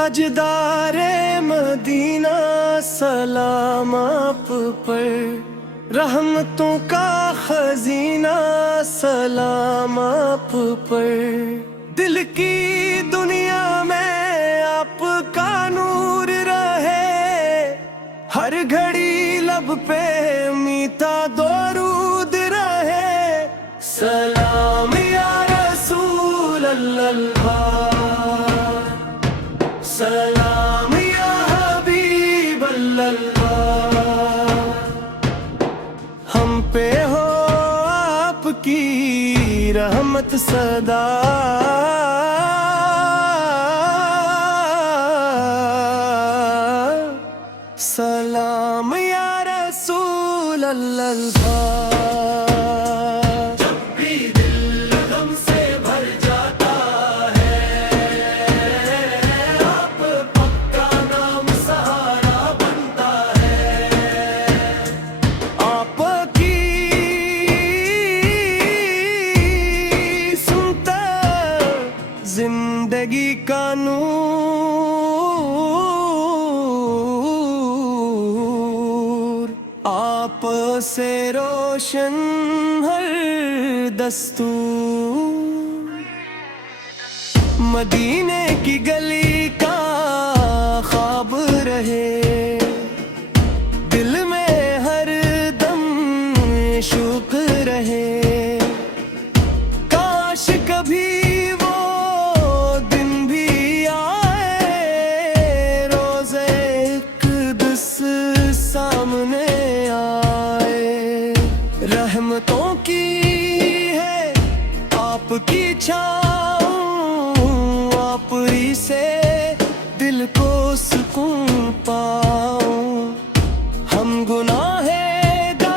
तजदारे Medina सलाम आप पर, रहमतों का खजीना सलाम आप पर। दिल की दुनिया में आपका नूर रहे, हर घड़ी लब पे मीठा दरूद रहे। सलाम या रसूल अल्लाह, सलाम या हबीब अल्लाह। हम पे हो आपकी रहमत सदा, सलाम या रसूल अल्लाह। जिंदगी का नूर, आप से रोशन हर दस्तूर। मदीने की गली का ख्वाब रहे, दिल में हर दम शौक रहे। काश कभी रहमतों की है आपकी छाँव, आप ही से दिल को सुकून पाऊं। हम गुनाहगार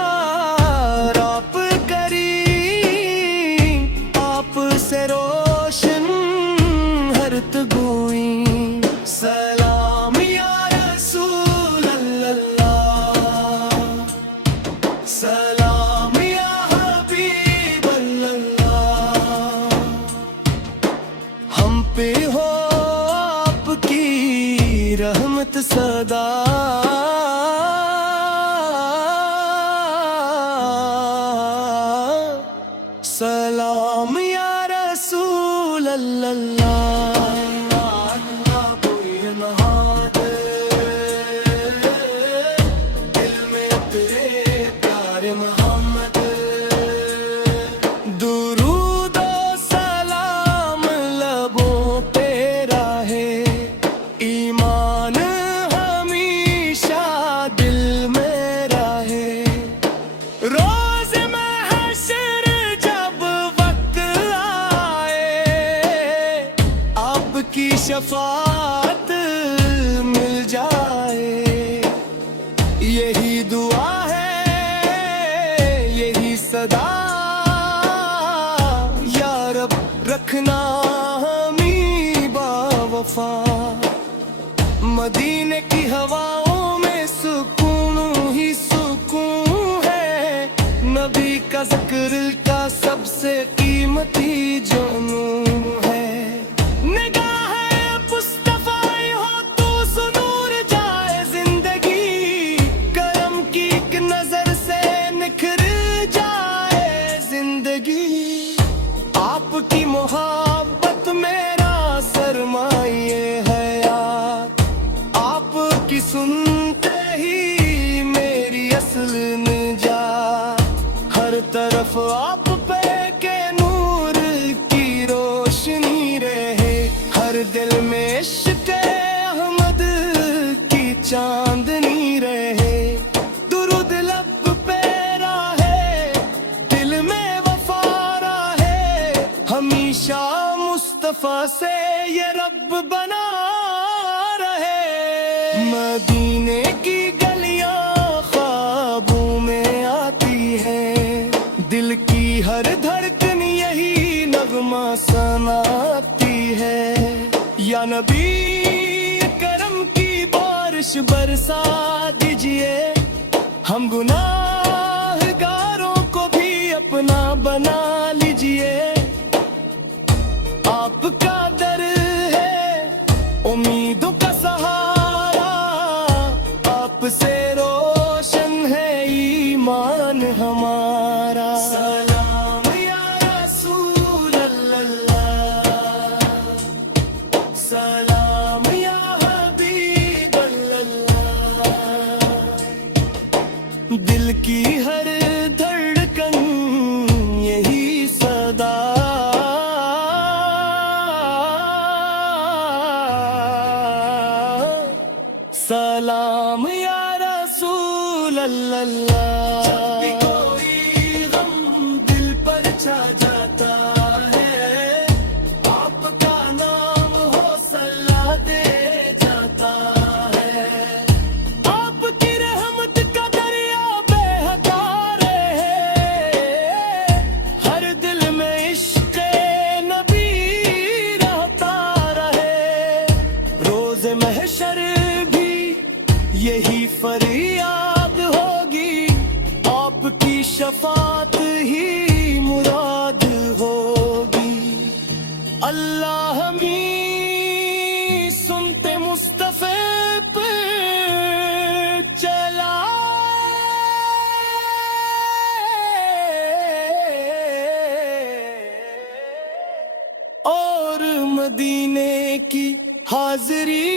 आप करीम, आप से रोशन हर तगुई। सलाम या रसूल अल्लाह, सलाम या हबीब अल्लाह। हम पे हो आपकी रहमत सदा, सलाम या रसूल अल्लाह। की शफाअत मिल जाए, यही दुआ है, यही सदा। या रब रखना हमी बावफा, मदीने की हवाओं में सुकून ही सुकून है। नबी का जिक्र का सबसे कीमती जुनून है। आपकी मोहब्बत मेरा सरमाए हयात, आपकी सुनते ही मेरी असल निजात। हर तरफ आप पे के नूर की रोशनी रहे, हर दिल में इश्क़ अहमद की चांदनी रहे। दुरूद लब पे रहे, दिल में वफा रहे, हमेशा मुस्तफा से ये रब बना रहे। मदीने की गलियां ख्वाबों में आती है, दिल की हर धड़कन यही नगमा सुनाती है। या नबी करम की बारिश बरसा दीजिए, हम गुनाहगारों को भी अपना बना लीजिए। आपका दर है उम्मीदों آپ سے روشن ہے ایمان ہمارا، سلام یا رسول اللہ، سلام یا حبیب اللہ، دل کی ہر دھڑکن یہی صدا، سلام یا رسول اللہ۔ جب بھی کوئی غم دل پر چھا جاتا ہے، آپ کا نام حوصلہ دے جاتا ہے، آپ کی رحمت کا دریا بے حقار ہے، ہر دل میں عشق نبی رہتا رہے، روز محشر یہی فریاد ہوگی، آپ کی شفاعت ہی مراد ہوگی، اللہ ہمیں سنتے مصطفیٰ پہ چلا، اور مدینے کی حاضری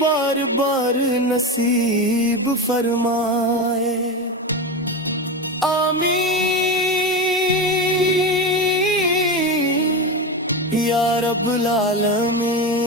بار بار نصیب فرمائے، آمین یا رب العالمین۔